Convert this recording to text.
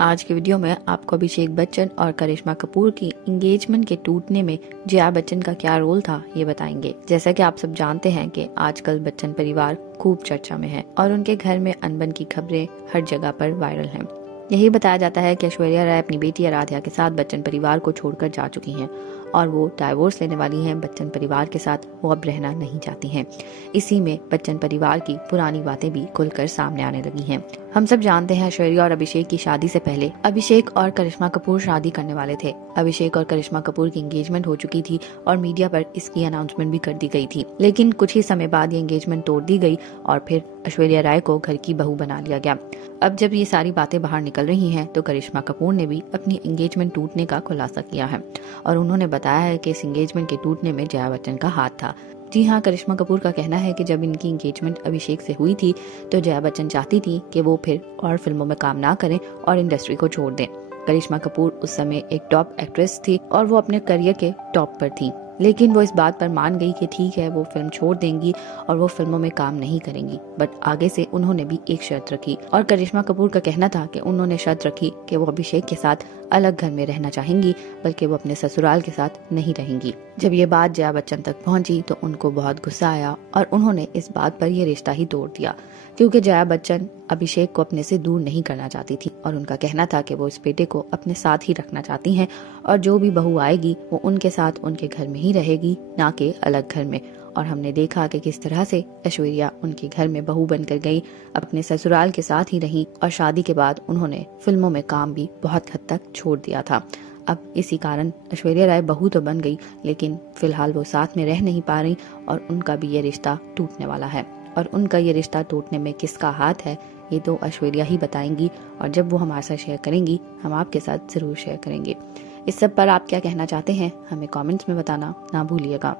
आज के वीडियो में आपको अभिषेक बच्चन और करिश्मा कपूर की एंगेजमेंट के टूटने में जया बच्चन का क्या रोल था ये बताएंगे। जैसा कि आप सब जानते हैं कि आजकल बच्चन परिवार खूब चर्चा में है और उनके घर में अनबन की खबरें हर जगह पर वायरल हैं। यही बताया जाता है कि ऐश्वर्या राय अपनी बेटी आराध्या के साथ बच्चन परिवार को छोड़कर जा चुकी हैं और वो डाइवोर्स लेने वाली हैं। बच्चन परिवार के साथ वो अब रहना नहीं चाहती हैं। इसी में बच्चन परिवार की पुरानी बातें भी खुलकर सामने आने लगी हैं। हम सब जानते हैं ऐश्वर्या और अभिषेक की शादी से पहले अभिषेक और करिश्मा कपूर शादी करने वाले थे। अभिषेक और करिश्मा कपूर की एंगेजमेंट हो चुकी थी और मीडिया पर इसकी अनाउंसमेंट भी कर दी गई थी। लेकिन कुछ ही समय बाद ये एंगेजमेंट तोड़ दी गई और फिर ऐश्वर्या राय को घर की बहू बना लिया गया। अब जब ये सारी बातें बाहर निकल रही हैं तो करिश्मा कपूर ने भी अपनी एंगेजमेंट टूटने का खुलासा किया है और उन्होंने बताया है कि इस एंगेजमेंट के टूटने में जया बच्चन का हाथ था। जी हाँ, करिश्मा कपूर का कहना है कि जब इनकी एंगेजमेंट अभिषेक से हुई थी तो जया बच्चन चाहती थी कि वो फिर और फिल्मों में काम ना करें और इंडस्ट्री को छोड़ दें। करिश्मा कपूर उस समय एक टॉप एक्ट्रेस थी और वो अपने करियर के टॉप पर थी, लेकिन वो इस बात पर मान गई कि ठीक है वो फिल्म छोड़ देंगी और वो फिल्मों में काम नहीं करेंगी। बट आगे से उन्होंने भी एक शर्त रखी और करिश्मा कपूर का कहना था कि उन्होंने शर्त रखी कि वो अभिषेक के साथ अलग घर में रहना चाहेंगी, बल्कि वो अपने ससुराल के साथ नहीं रहेंगी। जब ये बात जया बच्चन तक पहुंची तो उनको बहुत गुस्सा आया और उन्होंने इस बात पर ये रिश्ता ही तोड़ दिया, क्योंकि जया बच्चन अभिषेक को अपने से दूर नहीं करना चाहती थी और उनका कहना था कि वो इस बेटे को अपने साथ ही रखना चाहती हैं और जो भी बहू आएगी वो उनके साथ उनके घर में ही रहेगी, ना कि अलग घर में। और हमने देखा कि किस तरह से ऐश्वर्या उनके घर में बहू बनकर गई, अपने ससुराल के साथ ही रही और शादी के बाद उन्होंने फिल्मों में काम भी बहुत हद तक छोड़ दिया था। अब इसी कारण ऐश्वर्या राय बहू तो बन गई, लेकिन फिलहाल वो साथ में रह नहीं पा रही और उनका भी ये रिश्ता टूटने वाला है। और उनका ये रिश्ता टूटने में किसका हाथ है ये तो ऐश्वर्या ही बताएंगी और जब वो हमारे साथ शेयर करेंगी हम आपके साथ जरूर शेयर करेंगे। इस सब पर आप क्या कहना चाहते हैं हमें कमेंट्स में बताना ना भूलिएगा।